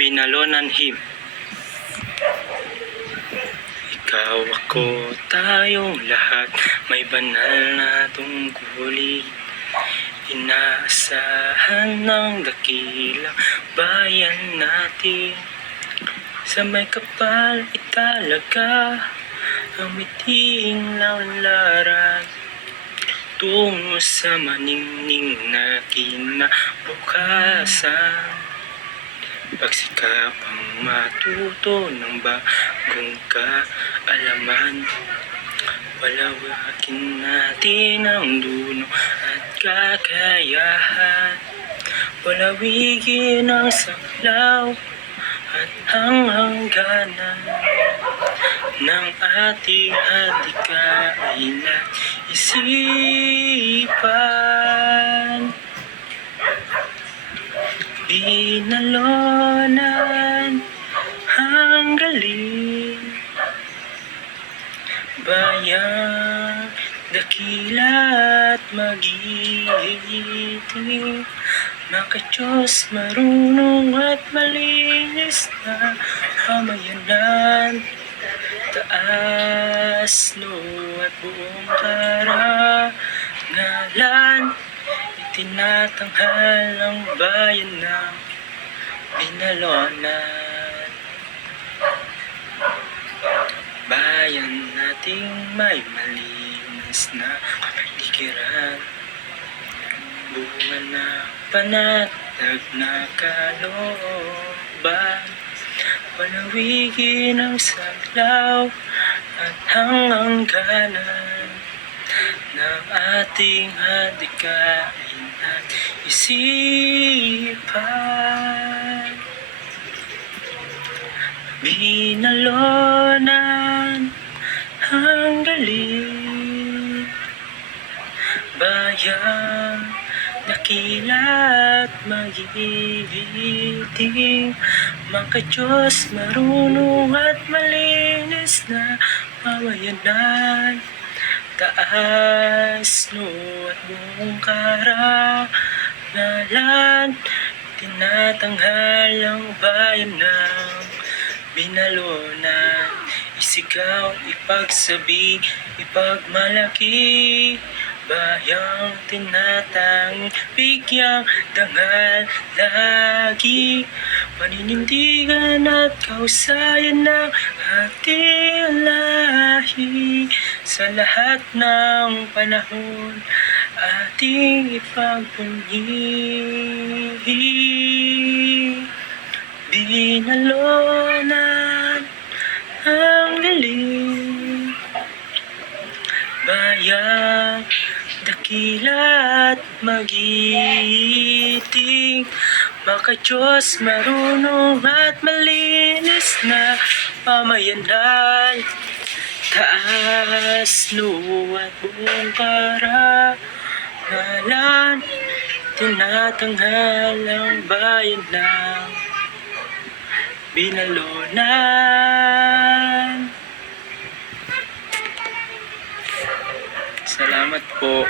Binalonan him. Ikaw, ako, tayong lahat may banal na tungkulin. Inaasahan ng dakilang bayan natin. Sa may kapal italaga ang miting laran tungo sa maningning na kinabukasan. Pagsikapang matuto ng bagong kaalaman, palawakin natin ang duno at kakayahan. Palawigin ang saklaw at hangganan ng ating adhikain at isipan. Binalonan ang galing, bayang dakila't magiting, maka-Diyos marunong at malinis na pamayanan. Taas, at buong karangalan, itinatanghal ang bayan ng Binalonan. Bayan nating may malinis na kapaligiran, bunga na panatag na kalooban. Palawigin ang saklaw at hangganan ng ating adhikain at isipan. Binalonan ang galing, bayang dakila't magiting, maka-Diyos marunong at malinis na pamayanan. Taas, at buong karangalan, tinatanghal ang bayan ng Binalonan. Isigaw, ipagsabi, ipagmalaki, bayang tinatanging bigyang dangal lagi. Paninindigan at kausayan ng ating lahi, sa lahat ng panahon ating ipagpunyi. Binalonan ang galing, bayang dakila't magiting, maka-Diyos marunong at malinis na pamayanan. Taas, at buong karangalan, tinatanghal ang bayan ng Binalonan. Salamat po.